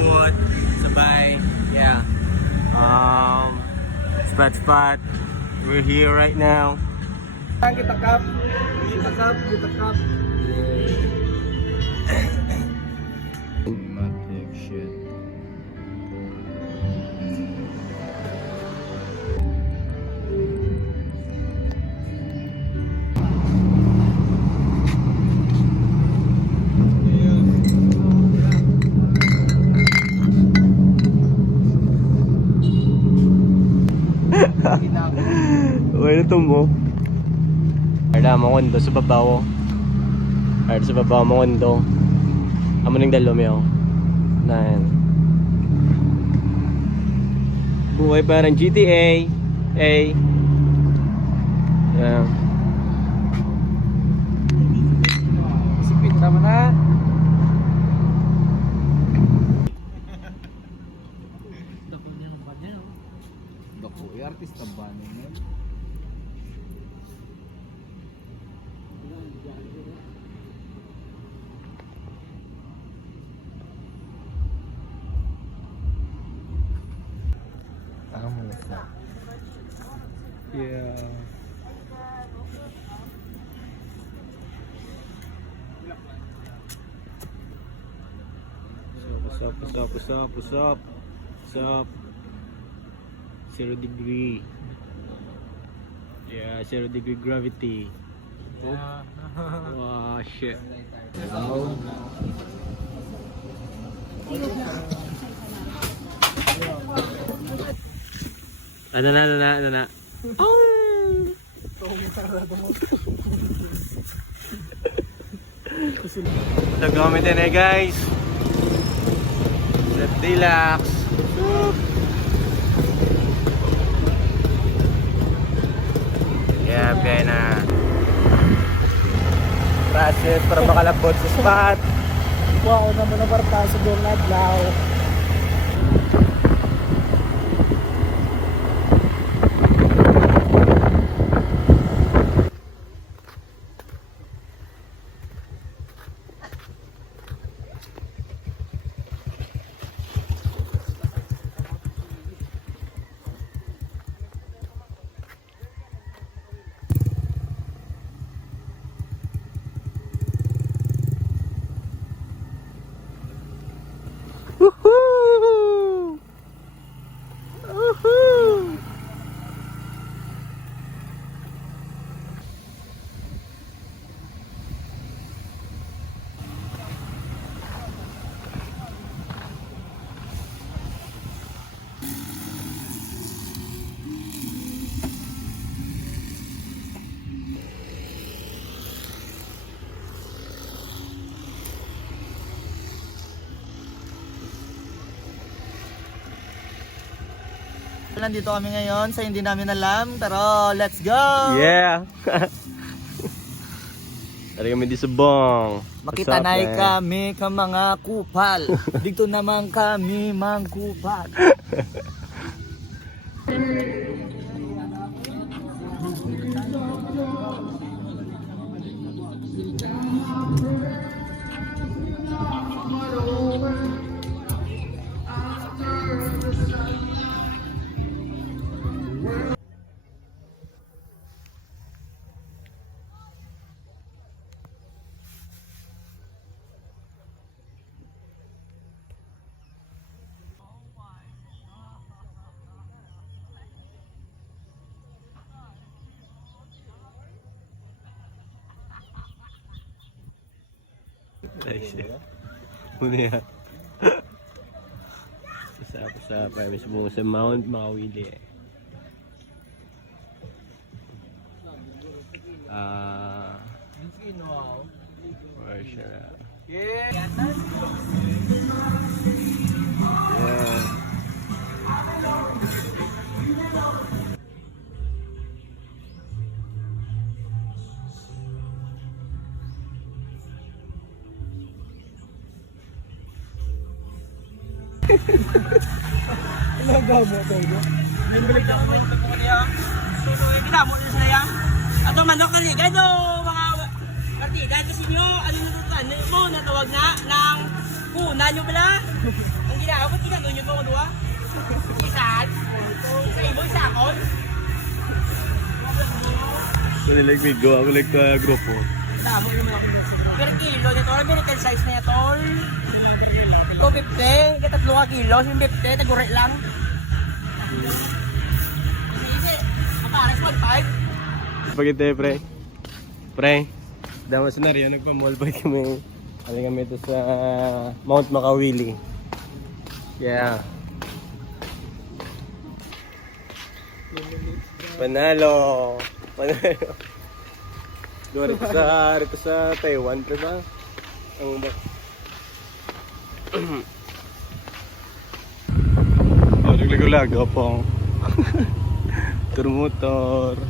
ikot, sabay, yeah. Spot. We're here right now. Kita kap. Matic shit. Wala ito mo. Arda mo kondo sa babaw. Arda sa babaw mo kondo. Amo ning dalo mi oh. Nan. Buhay parang GTA. Yeah. Sipit naman na. Dako, artista ba naman? Yeah. What's up? 0 degree. Yeah, 0 degree gravity. Yeah. Wow, shit. Ano na. Nag-comment din guys. Let's relax. Yeah, kaya na process para makalabot sa spot. Wow, naman na parta sa buong adlaw. Woohoo! Woohoo! Nandito kami ngayon sa hindi namin alam, pero let's go! Yeah! Tari kami di subong. Makitanay kami ka mga kupal. Dito naman kami mangkupal. Nice. Muna yan. Sa private mo sa Mount Mawili. For sure. Yeah. Nagaw mo ito. Yung balik ako mo, ito ko niya. So, ginamo na sila yan. Ato manok kanil, gado mga partida kasi nyo, ano natutunan mo, natawag na ng kuna nyo pala. Ang Iya, ba't ginagawa niyo ko doon? Isan? Isa ibo, isa ako? Nilagmigo, ako grupo. Damo naman ako nito. Per kilo nito, American size na ito. 250, katatlo ka kilo, 50, tagure lang. Hindi, kapares 1.5. Spaghetti, pre. Pre, dama sa Nario, nagpa-mall boy kami. Kami kami ito sa Mount Makawili. Yeah. Panalo! Panalo! Doon rito sa Taiwan, diba? Ang oh, naglago-lago po. Turmotor.